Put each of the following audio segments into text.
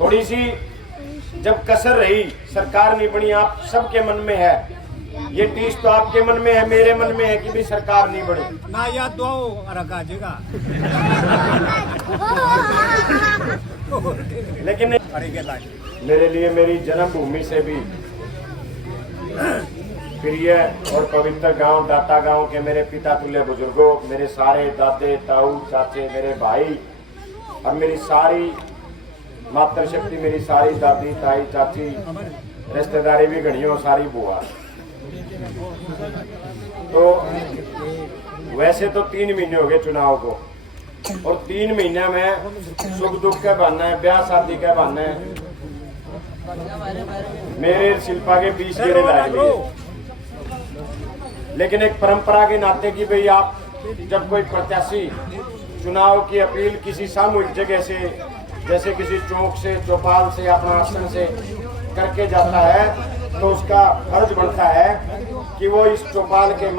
थोड़ी सी जब कसर रही, सरकार नहीं बनी, आप सबके मन में है ये टीस, तो आपके मन में है, मेरे मन में है कि भी सरकार नहीं बनी ना याद दो रखा जगह। लेकिन मेरे लिए मेरी जन्मभूमि से भी प्रिय और पवित्र गांव डाटा गांव के मेरे पिता तुल्य बुजुर्गों, मेरे सारे दादे ताऊ चाचे, मेरे भाई और मेरी सारी मातृशक्ति, मेरी सारी दादी ताई चाची, रिश्तेदारी भी घड़ियों, सारी बुआ। तो वैसे तो 3 महीने हो गए चुनाव को, और 3 महीने में सुख दुख के बहाने है, ब्याह शादी के बहाने है, मेरे शिल्पा के 20 गेड़े लाए लिए। लेकिन एक परंपरा के नाते कि भाई आप जब कोई प्रत्याशी चुनाव की अपील किसी सामूहिक जगह से, जैसे किसी चौक से, चौपाल से, अपना आसन से करके जाता है, तो उसका फर्ज बनता है कि वो इस चौपाल के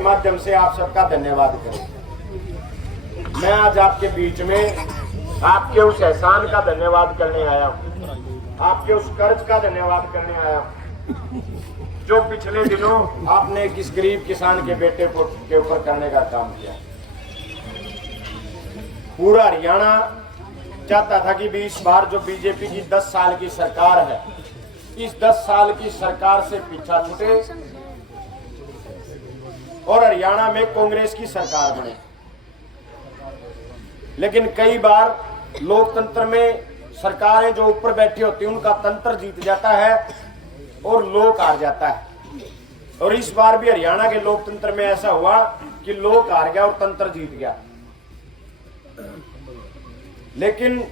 माध्यम से आप सबका धन्यवाद करें। मैं आज आपके बीच में आपके उस एहसान का धन्यवाद करने आया हूँ, आपके उस कर्ज का धन्यवाद करने आया हूँ जो पिछले दिनों आपने किस गरीब किसान के बेटे के ऊपर करने का काम किया। पूरा हरियाणा चाहता था कि भी इस बार जो बीजेपी की 10 साल की सरकार है, इस 10 साल की सरकार से पीछा छूटे और हरियाणा में कांग्रेस की सरकार बने। लेकिन कई बार लोकतंत्र में सरकारें जो ऊपर बैठी होती हैं उनका तंत्र जीत जाता है और लोक हार जाता है। और इस बार भी हरियाणा के लोकतंत्र में ऐसा हुआ कि लोक हार गया और तंत्र जीत गया। लेकिन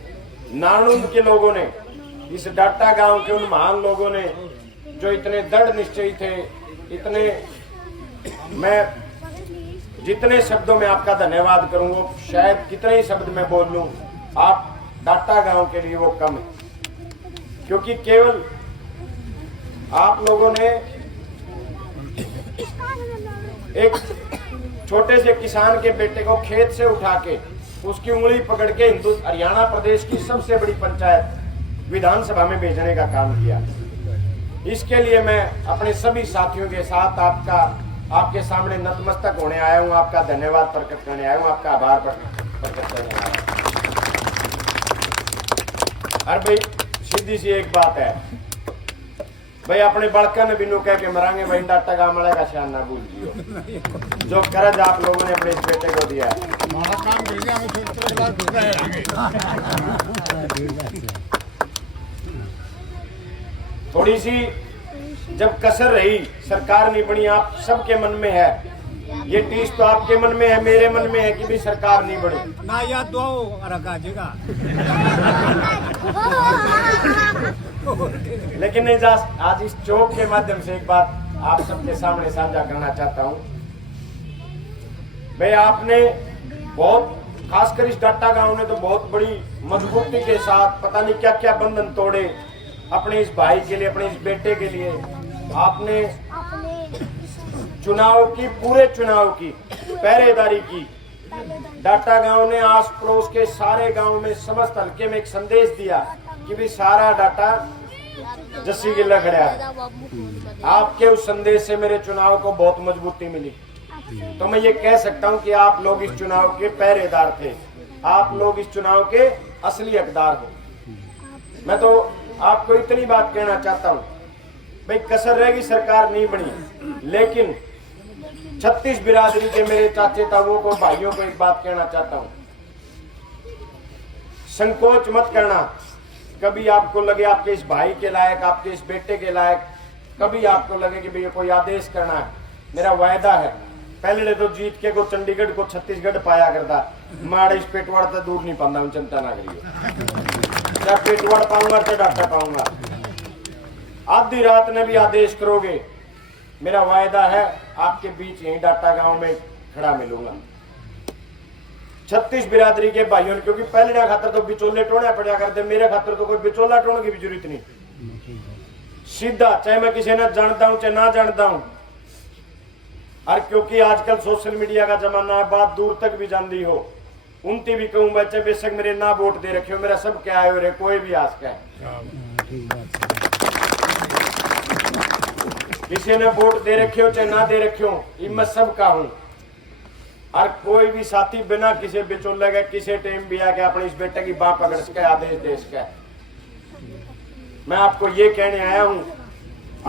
नानुंद के लोगों ने, इस डाटा गांव के उन महान लोगों ने जो इतने दृढ़ निश्चयी थे, इतने, मैं जितने शब्दों में आपका धन्यवाद करूं वो शायद कितने ही शब्द में बोल लूं, आप डाटा गांव के लिए वो कम है। क्योंकि केवल आप लोगों ने एक छोटे से किसान के बेटे को खेत से उठा के उसकी उंगली पकड़ के हरियाणा प्रदेश की सबसे बड़ी पंचायत विधानसभा में भेजने का काम किया। इसके लिए मैं अपने सभी साथियों के साथ आपके सामने नतमस्तक होने आया हूं, आपका धन्यवाद प्रकट करने आया हूं, आपका आभार प्रकट करने आया हूं। अरे भाई सीधी सी एक बात है भाई, अपने बड़का ने बिनु कह के मरांगे भाई, डाटा गांव वाले का शान ना भूल जियो। जो कर्ज आप लोगों ने अपने इस बेटे को दिया है, थोड़ी सी जब कसर रही, सरकार नहीं बनी, आप सबके मन में है ये टीस, तो आपके मन में है, मेरे मन में है कि भी सरकार नहीं बनी। ना याद दो रखा जगह। लेकिन नहीं, आज इस चौक के माध्यम से एक बात आप सबके सामने साझा करना चाहता हूं भाई। आपने बहुत, खासकर इस डाटा गांव ने तो बहुत बड़ी मजबूती के साथ पता नहीं क्या क्या बंधन तोड़े अपने इस भाई के लिए, अपने इस बेटे के लिए। आपने चुनाव की, पूरे चुनाव की पहरेदारी की। डाटा गांव ने आस पड़ोस के सारे गांव में, समस्त हल्के में एक संदेश दिया कि भी सारा डाटा जस्सी गिल्ला खड़ा है। आपके उस संदेश से मेरे चुनाव को बहुत मजबूती मिली। तो मैं ये कह सकता हूं कि आप लोग इस चुनाव के पहरेदार थे, आप लोग इस चुनाव के असली हकदार हो। मैं तो आपको इतनी बात कहना चाहता हूं भाई, कसर रहेगी, सरकार नहीं बनी, लेकिन 36 बिरादरी के मेरे चाचे ताऊओं को, भाइयों को एक बात कहना चाहता हूं, संकोच मत करना। कभी आपको लगे आपके इस भाई के लायक, आपके इस बेटे के लायक, कभी आपको लगे कि भैया कोई आदेश करना है, मेरा वायदा है, पहले तो जीत के को चंडीगढ़ को छत्तीसगढ़ पाया करता, माड़े इस पेटवाड़ तो दूर नहीं पाऊंगा, चिंता ना करिए, जब पेटवाड़ पाऊंगा तो डाटा पाऊंगा। आधी रात में भी आदेश करोगे, मेरा वायदा है आपके बीच यही डाटा गांव में खड़ा मिलूंगा। 36 बिरादरी के भाइयों ने, क्योंकि पहले खातर तो बिचोले टोड़ना पड़ा करते, मेरे खातर तो कोई बिचोला टोड़ने की भी जरूरत नहीं, सीधा, चाहे मैं किसी ने जानता हूं चाहे ना जानता हूं। और क्योंकि आजकल सोशल मीडिया का जमाना है, बात दूर तक भी जानती हो, उनती भी कहूँ बच्चे बेशक मेरे ना वोट दे रखे हो, मेरा सब क्या है रे, कोई भी आस का है। किसी ने वोट दे रखे हो चाहे ना दे रखे हो, मैं सब का हूं। और कोई भी साथी बिना किसी बिचौले के किसी टाइम भी आके अपने इस बेटे की बात पकड़ सके आदेश देश का। मैं आपको ये कहने आया हूं,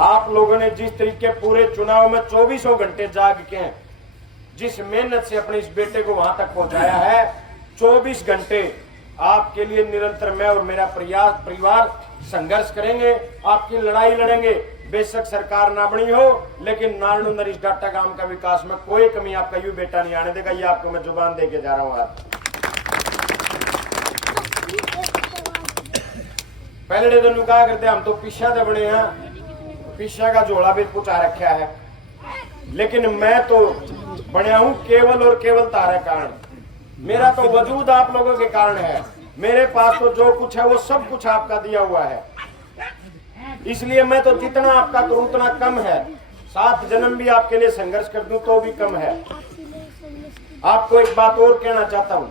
आप लोगों ने जिस तरीके पूरे चुनाव में 24 घंटे जाग के जिस मेहनत से अपने इस बेटे को वहां तक पहुंचाया है, 24 घंटे आपके लिए निरंतर मैं और मेरा परिवार संघर्ष करेंगे, आपकी लड़ाई लड़ेंगे। बेशक सरकार ना बनी हो, लेकिन नालनूंदर इस डाटा गांव का विकास में कोई कमी आपका यू बेटा नहीं आने देगा। ये आपको मैं जुबान देके जा रहा हूं। आज पहले तो कहा करते हम तो पीछा दे बने हैं, पीछा का झोला भी पुचा रखा है, लेकिन मैं तो बनया हूं केवल और केवल तारे कारण। मेरा तो वजूद आप लोगों के कारण है। मेरे पास तो जो कुछ है वो सब कुछ आपका दिया हुआ है, इसलिए मैं तो जितना आपका करूं उतना कम है। 7 जन्म भी आपके लिए संघर्ष कर दूं तो भी कम है। आपको एक बात और कहना चाहता हूं,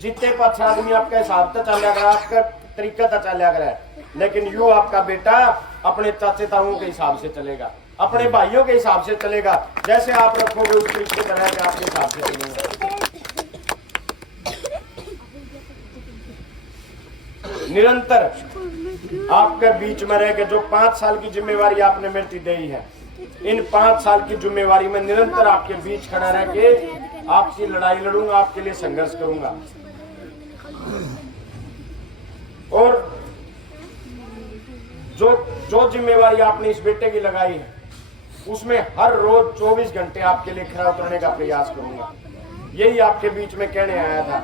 जितने पास आदमी आपका हिसाब तो चल रहा, आपका तरीका तो चल रहा है, लेकिन यू आपका बेटा अपने चाचे ताऊओं के हिसाब से चलेगा, अपने भाइयों के हिसाब से चलेगा। जैसे आप रखोगे उस तरीके तरह के आपके हिसाब से चलेगा। निरंतर आपके बीच में रह के जो 5 साल की जिम्मेवारी आपने मेरी दी है, इन 5 साल की जिम्मेवारी में निरंतर आपके बीच खड़ा रह के आपकी लड़ाई लड़ूंगा, आपके लिए संघर्ष करूंगा। और जो जिम्मेवारी आपने इस बेटे की लगाई है, उसमें हर रोज 24 घंटे आपके लिए खड़ा उतरने का प्रयास करूंगा। यही आपके बीच में कहने आया था।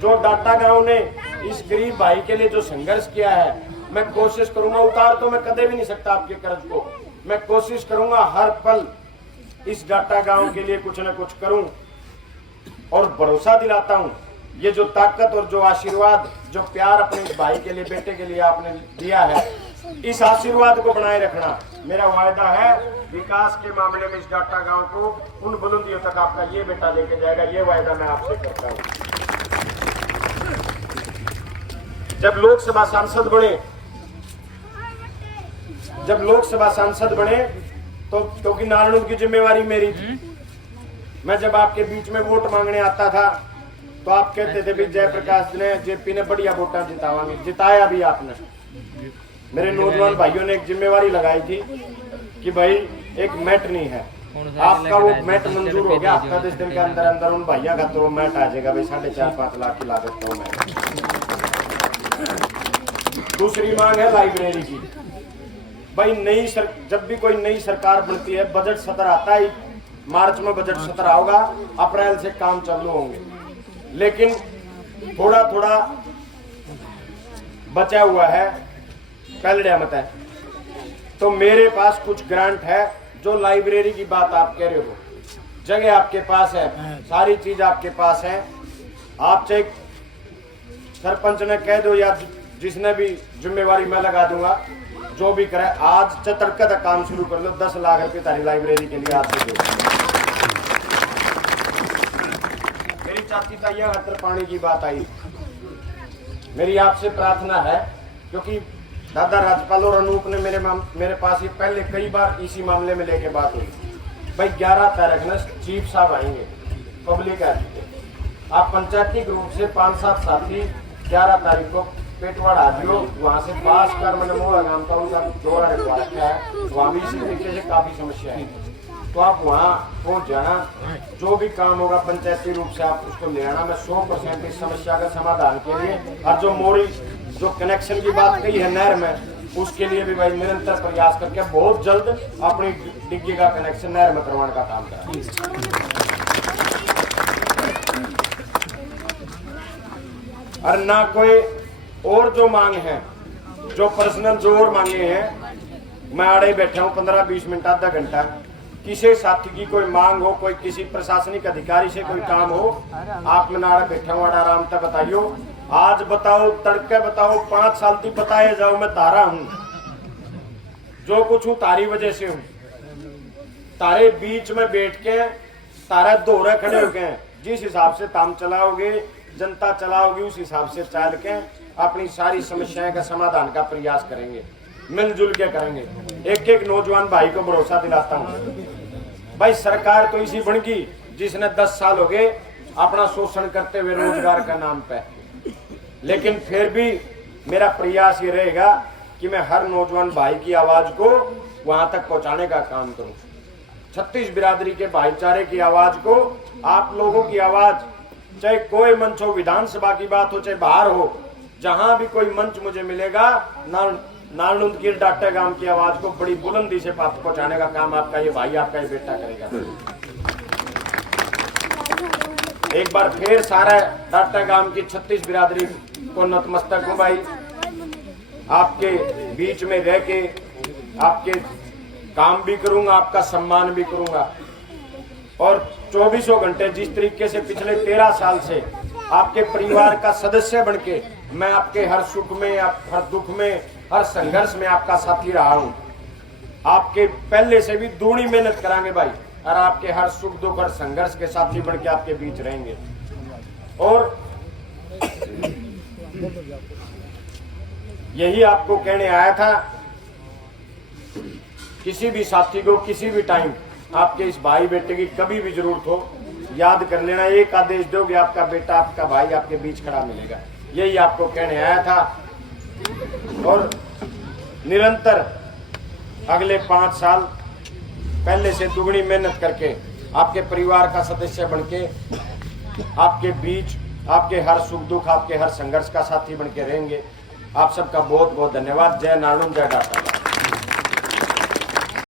जो डाटा गांव ने इस गरीब भाई के लिए जो संघर्ष किया है, मैं कोशिश करूंगा, उतार तो मैं कदे भी नहीं सकता आपके कर्ज को, मैं कोशिश करूंगा हर पल इस डाटा गांव के लिए कुछ न कुछ करूं। और भरोसा दिलाता हूं, ये जो ताकत और जो आशीर्वाद, जो प्यार अपने इस भाई के लिए, बेटे के लिए आपने दिया है, इस आशीर्वाद को बनाए रखना मेरा वायदा है। विकास के मामले में इस डाटा गांव को उन बुलंदियों तक आपका ये बेटा लेके जाएगा, ये वायदा मैं आपसे करता हूं। जब लोकसभा सांसद बने तो क्योंकि नारायण की जिम्मेवारी मेरी थी, मैं जब आपके बीच में वोट मांगने आता था तो आप कहते थे भी जयप्रकाश ने, जेपी ने बढ़िया वोटा जितावांगे, जिताया भी आपने। मेरे नौजवान भाइयों ने एक जिम्मेवारी लगाई थी कि भाई एक मैट नहीं है, आपका वो मैट मंजूर हो गया। हफ्ता 10 दिन के अंदर अंदर उन भैया का तो मैट आ जाएगा भाई, 4.5-5 लाख की लागत का मैट। दूसरी मांग है लाइब्रेरी की। भाई जब भी कोई नई सरकार बनती है, बजट सत्र आता है, मार्च में बजट सत्र होगा, अप्रैल से काम चालू होंगे, लेकिन थोड़ा थोड़ा बचा हुआ है, पहले मत है। तो मेरे पास कुछ ग्रांट है, जो लाइब्रेरी की बात आप कह रहे हो, जगह आपके पास है, सारी चीज आपके पास है। आप चाहे सरपंच ने कह दो या जिसने भी जिम्मेवारी मैं लगा दूंगा, जो भी करे, आज चतरकद काम शुरू कर लो। 10 लाख रुपए तारी लाइब्रेरी के लिए आज से दो। मेरी चाची ताइया खातर पानी की बात आई, मेरी आपसे प्रार्थना है, क्योंकि दादा राजपाल और अनूप ने मेरे पास ये पहले कई बार इसी मामले में लेके बात हुई। भाई 11 तारीख में चीफ साहब आएंगे, पब्लिक है, आप पंचायती ग्रुप से 5-7 साथी 11 तारीख को पेटवाड़ आ जाओ, वहां से पास कर, मैंने मोड़ा नाम था उनका दौरा रखवा रखा है, वहां भी इसी तरीके से काफी समस्या है। तो आप वहां पहुंच जाना, जो भी काम होगा पंचायती रूप से आप उसको ले आना। मैं 100% इस समस्या का समाधान के लिए, और जो मोरी जो कनेक्शन की बात कही है नहर में, उसके लिए भी भाई निरंतर प्रयास करके बहुत जल्द अपनी डिग्गी का कनेक्शन नहर में करवाने का काम करें। और ना कोई और जो मांग है, जो पर्सनल जो और मांगे हैं, मैं आड़े बैठा हूँ 15-20 मिनट, आधा घंटा, किसी साथी की कोई मांग हो, कोई किसी प्रशासनिक अधिकारी से कोई काम हो, आप मैं आड़े बैठा हूँ, आराम से बताइयो। आज बताओ, तड़के बताओ, 5 साल तक बताए जाओ, मैं तारा हूँ, जो कुछ हूँ तारी वजह से हूँ। तारे बीच में बैठ के तारा दोहरा खड़े हो गए, जिस हिसाब से काम चलाओगे, जनता चलाओगी उस हिसाब से चल के अपनी सारी समस्याएं का समाधान का प्रयास करेंगे, मिलजुल के करेंगे। एक एक नौजवान भाई को भरोसा दिलाता हूँ भाई, सरकार तो इसी बन गई जिसने 10 साल हो गए अपना शोषण करते हुए रोजगार का नाम पे, लेकिन फिर भी मेरा प्रयास ये रहेगा कि मैं हर नौजवान भाई की आवाज को वहां तक पहुंचाने का काम करूं। 36 बिरादरी के भाईचारे की आवाज को, आप लोगों की आवाज, चाहे कोई मंच हो, विधानसभा की बात हो चाहे बाहर हो, जहां भी कोई मंच मुझे मिलेगा, नालनुंद की डाटा गांव की आवाज को बड़ी बुलंदी से पहुंचाने का काम आपका ये भाई, आपका ये बेटा करेगा। एक बार फिर सारा डाटा गांव की 36 बिरादरी को नतमस्तक हूं भाई, आपके बीच में रह के आपके काम भी करूंगा, आपका सम्मान भी करूंगा। और 24 घंटे जिस तरीके से पिछले 13 साल से आपके परिवार का सदस्य बनके मैं आपके हर सुख में, हर दुख में, हर संघर्ष में आपका साथी रहा हूं, आपके पहले से भी दूनी मेहनत करांगे भाई, और आपके हर सुख दुख और संघर्ष के साथी बनके आपके बीच रहेंगे। और यही आपको कहने आया था, किसी भी साथी को किसी भी टाइम आपके इस भाई बेटे की कभी भी जरूरत हो, याद कर लेना, एक आदेश दोगे आपका बेटा, आपका भाई आपके बीच खड़ा मिलेगा। यही आपको कहने आया था। और निरंतर अगले 5 साल पहले से दुगनी मेहनत करके आपके परिवार का सदस्य बनके आपके बीच, आपके हर सुख दुख, आपके हर संघर्ष का साथी बनके रहेंगे। आप सबका बहुत बहुत धन्यवाद। जय नालनुंद, जय डाटा।